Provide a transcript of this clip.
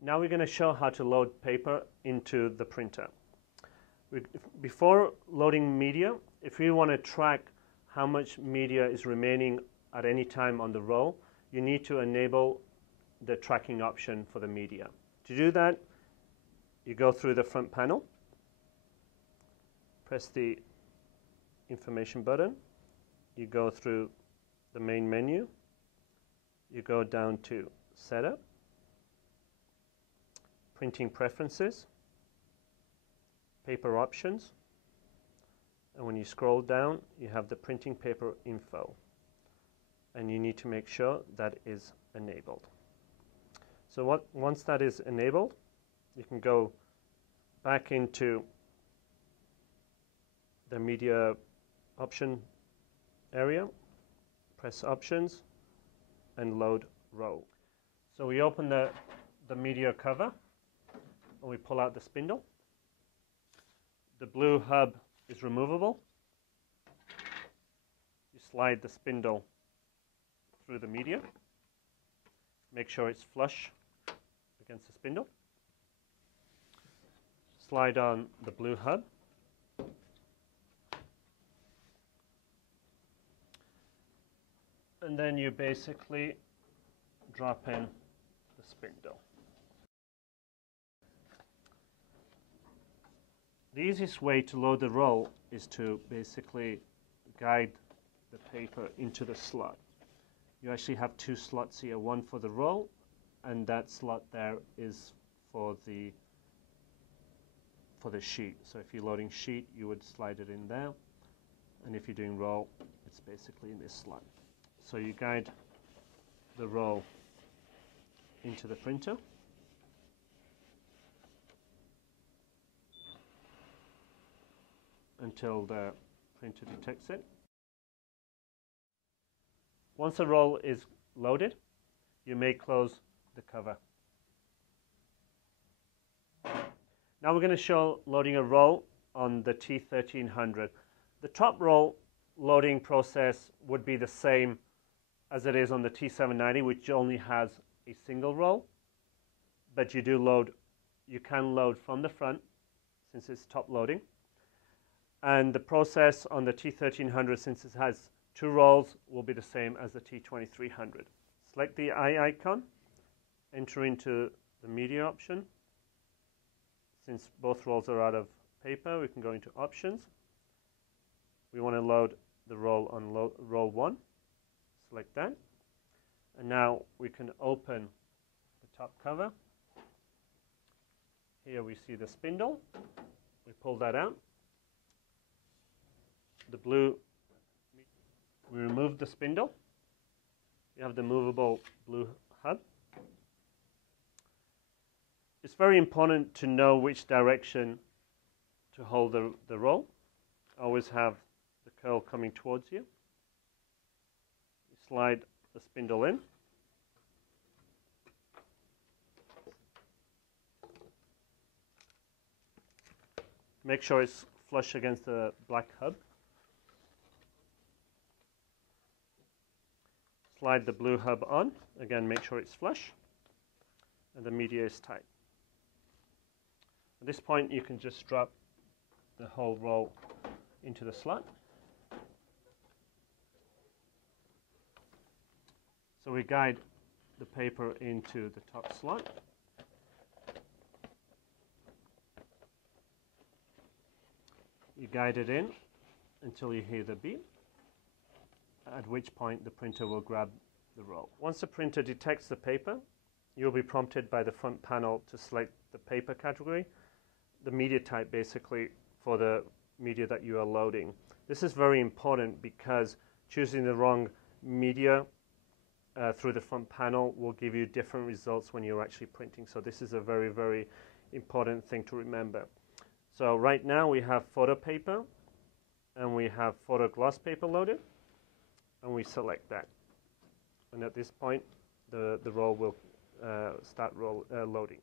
Now we're going to show how to load paper into the printer. Before loading media, if you want to track how much media is remaining at any time on the roll, you need to enable the tracking option for the media. To do that, you go through the front panel, press the information button, you go through the main menu, you go down to setup, printing preferences, paper options, and when you scroll down you have the printing paper info, and you need to make sure that is enabled. So once that is enabled, you can go back into the media option area, press options, and load roll. So we open the media cover and we pull out the spindle. The blue hub is removable. You slide the spindle through the media. Make sure it's flush against the spindle. Slide on the blue hub. And then you basically drop in the spindle. The easiest way to load the roll is to basically guide the paper into the slot. You actually have two slots here, one for the roll, and that slot there is for the sheet. So if you're loading sheet, you would slide it in there, and if you're doing roll, it's basically in this slot. So you guide the roll into the printer. Until the printer detects it. Once the roll is loaded, you may close the cover. Now we're going to show loading a roll on the T1300. The top roll loading process would be the same as it is on the T790, which only has a single roll, but you can load from the front since it's top loading. And the process on the T1300, since it has two rolls, will be the same as the T2300. Select the eye icon, enter into the media option. Since both rolls are out of paper, we can go into options. We want to load the roll on roll 1. Select that. And now we can open the top cover. Here we see the spindle. We pull that out. The blue, we remove the spindle. You have the movable blue hub. It's very important to know which direction to hold the roll. Always have the curl coming towards you. You slide the spindle in. Make sure it's flush against the black hub. Slide the blue hub on. Again, make sure it's flush and the media is tight. At this point, you can just drop the whole roll into the slot. So we guide the paper into the top slot. You guide it in until you hear the beep, at which point the printer will grab the roll. Once the printer detects the paper, you'll be prompted by the front panel to select the paper category, the media type basically for the media that you are loading. This is very important because choosing the wrong media through the front panel will give you different results when you're actually printing. So this is a very, very important thing to remember. So right now we have photo paper and we have photo gloss paper loaded, and we select that. And at this point, the roll will start loading.